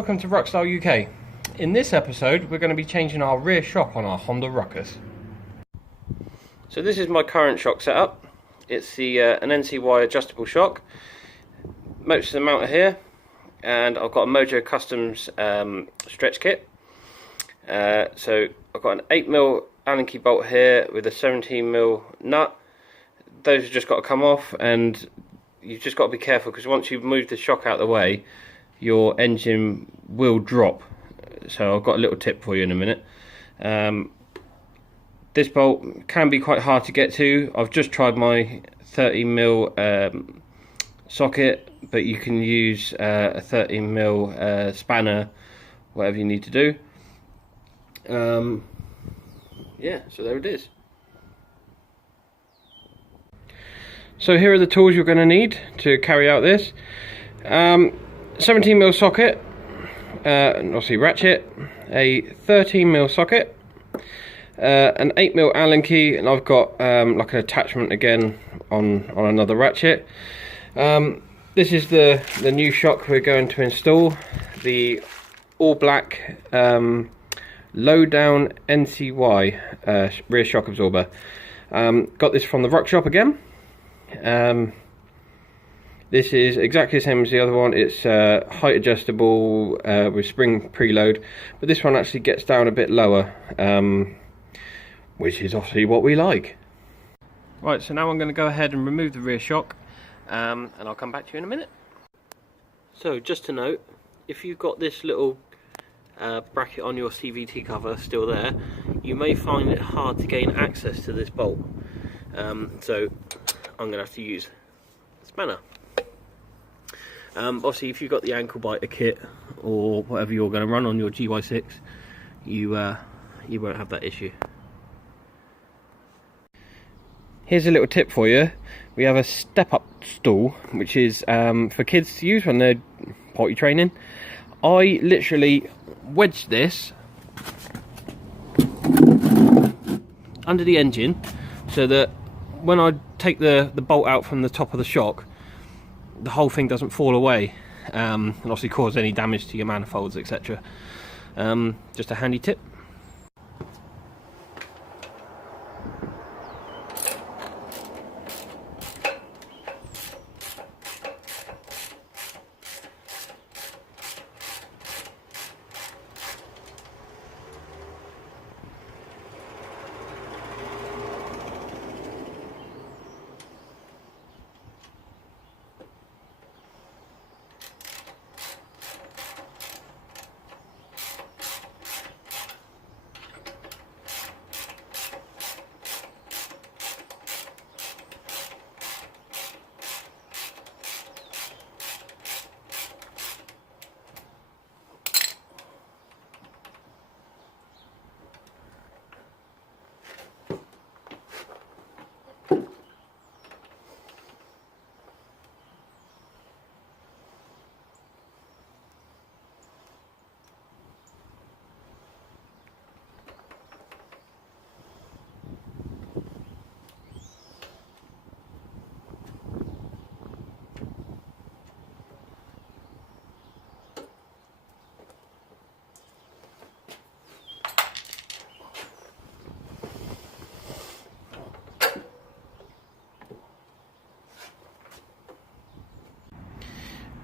welcome to Ruckus UK. In this episode we're going to be changing our rear shock on our Honda Ruckus. So this is my current shock setup. It's an NCY adjustable shock. Motors are mounted here, and I've got a Mojo Customs stretch kit. So I've got an 8mm Allen key bolt here with a 17mm nut. Those have just got to come off, and you've just got to be careful because once you move the shock out of the way, your engine will drop. So I've got a little tip for you in a minute. This bolt can be quite hard to get to. I've just tried my 30mm socket, but you can use a 30mm spanner, whatever you need to do. Yeah, so there it is. So here are the tools you're going to need to carry out this. 17mm socket, and obviously ratchet, a 13mm socket, an 8mm Allen key, and I've got like an attachment again on another ratchet. This is the new shock we're going to install, the all black low down NCY rear shock absorber. Got this from the Ruck shop again. This is exactly the same as the other one. It's height adjustable with spring preload, but this one actually gets down a bit lower, which is obviously what we like. Right, so now I'm going to go ahead and remove the rear shock, and I'll come back to you in a minute. So just to note, if you've got this little bracket on your CVT cover still there, you may find it hard to gain access to this bolt. So I'm going to have to use a spanner. Obviously, if you've got the ankle biter kit or whatever you're going to run on your GY6, you won't have that issue. Here's a little tip for you. We have a step-up stool, which is for kids to use when they're potty training. I literally wedge this under the engine so that when I take the bolt out from the top of the shock, the whole thing doesn't fall away and obviously cause any damage to your manifolds, etc. Just a handy tip.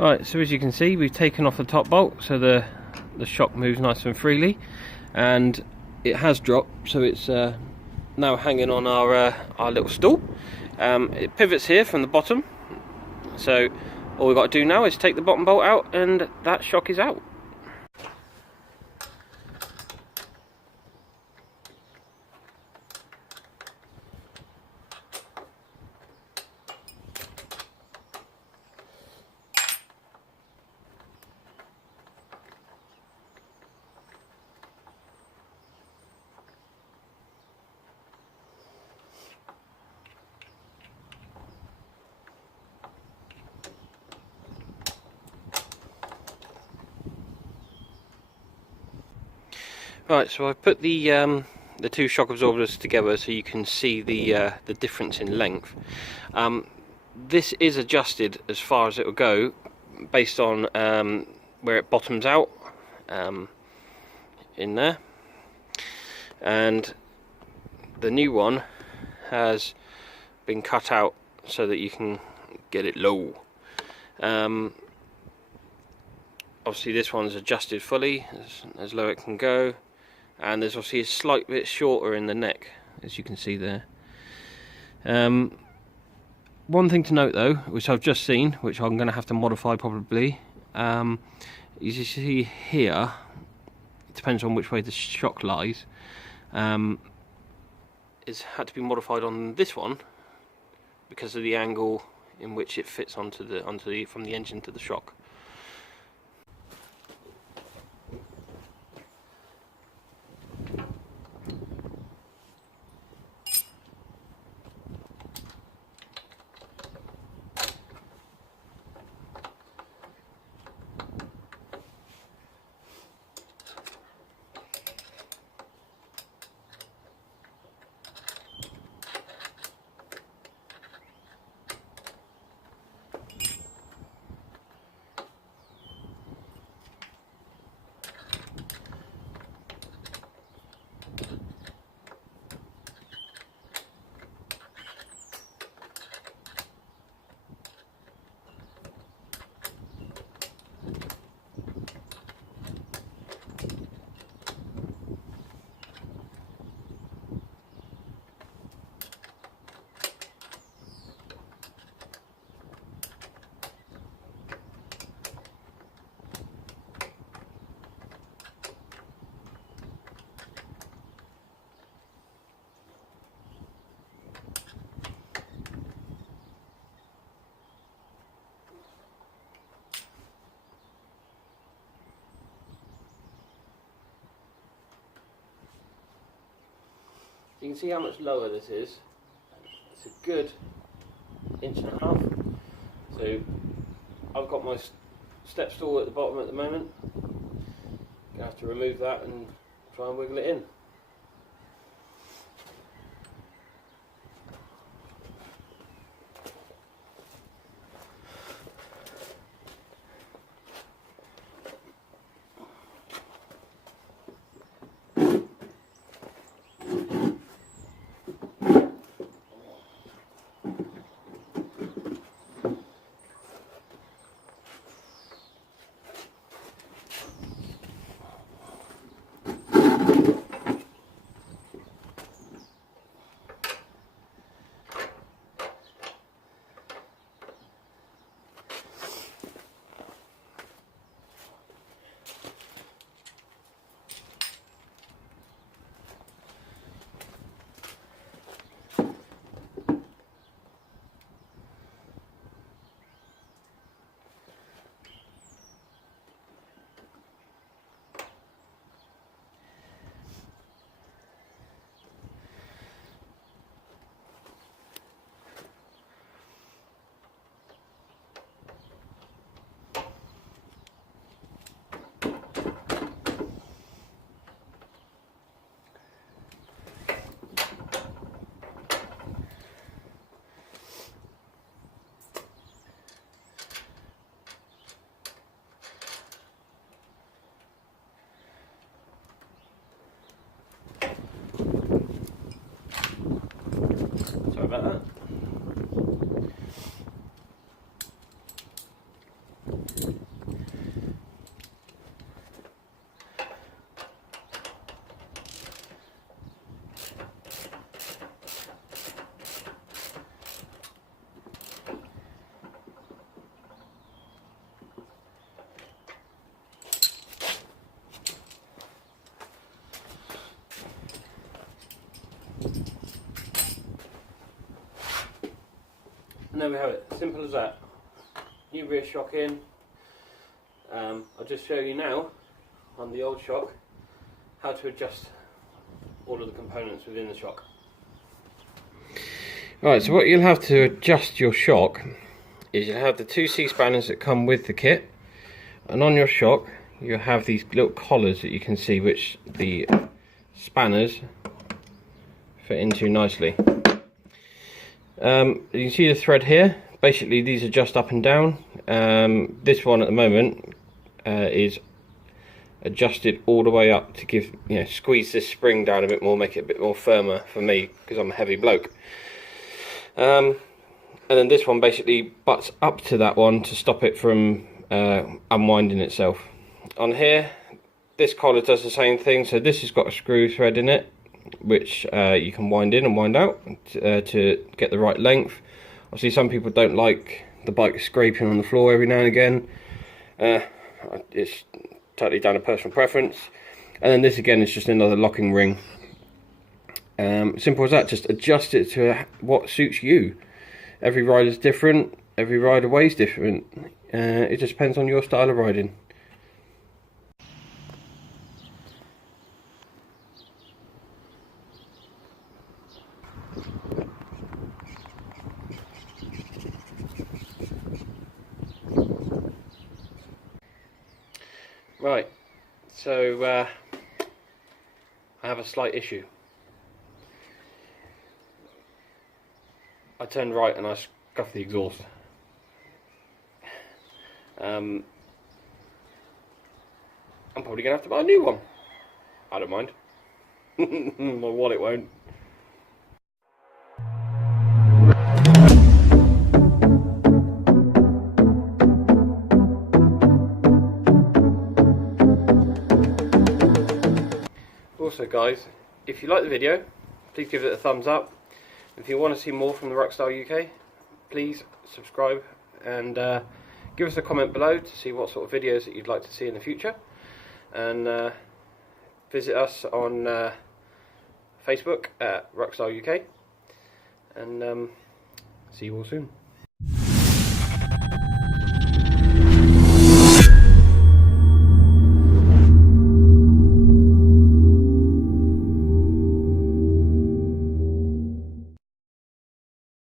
Right, so as you can see, we've taken off the top bolt so the shock moves nice and freely, and it has dropped, so it's now hanging on our little stool. It pivots here from the bottom, so all we've got to do now is take the bottom bolt out and that shock is out. Right, so I've put the two shock absorbers together so you can see the difference in length. This is adjusted as far as it will go based on where it bottoms out. in there, and the new one has been cut out so that you can get it low. Obviously this one's adjusted fully as low it can go, and there's obviously a slight bit shorter in the neck, as you can see there. One thing to note though, which I've just seen, which I'm going to have to modify probably, is you see here, it depends on which way the shock lies, it's had to be modified on this one because of the angle in which it fits from the engine to the shock. You can see how much lower this is. It's a good 1.5 inches. So I've got my step stool at the bottom at the moment. Gonna have to remove that and try and wiggle it in. Sorry about that. And there we have it, simple as that. New rear shock in. I'll just show you now on the old shock how to adjust all of the components within the shock. Right, so what you'll have to adjust your shock is you'll have the two C-spanners that come with the kit, and on your shock you'll have these little collars that you can see which the spanners fit into nicely. You can see the thread here. Basically these adjust up and down. This one at the moment is adjusted all the way up to give, squeeze this spring down a bit more, make it a bit more firmer for me because I'm a heavy bloke. And then this one basically butts up to that one to stop it from unwinding itself. On here, this collar does the same thing. So this has got a screw thread in it, which you can wind in and wind out to get the right length. Obviously some people don't like the bike scraping on the floor every now and again. It's totally down to personal preference. And then this again is just another locking ring. Simple as that. Just adjust it to what suits you. Every rider's different, every rider weighs different. It just depends on your style of riding. Right, so I have a slight issue. I turned right and I scuffed the exhaust. I'm probably going to have to buy a new one. I don't mind. My wallet won't. Also guys, if you like the video, please give it a thumbs up. If you want to see more from the Ruckus UK, please subscribe and give us a comment below to see what sort of videos that you'd like to see in the future. And visit us on Facebook at Ruckus UK. And see you all soon.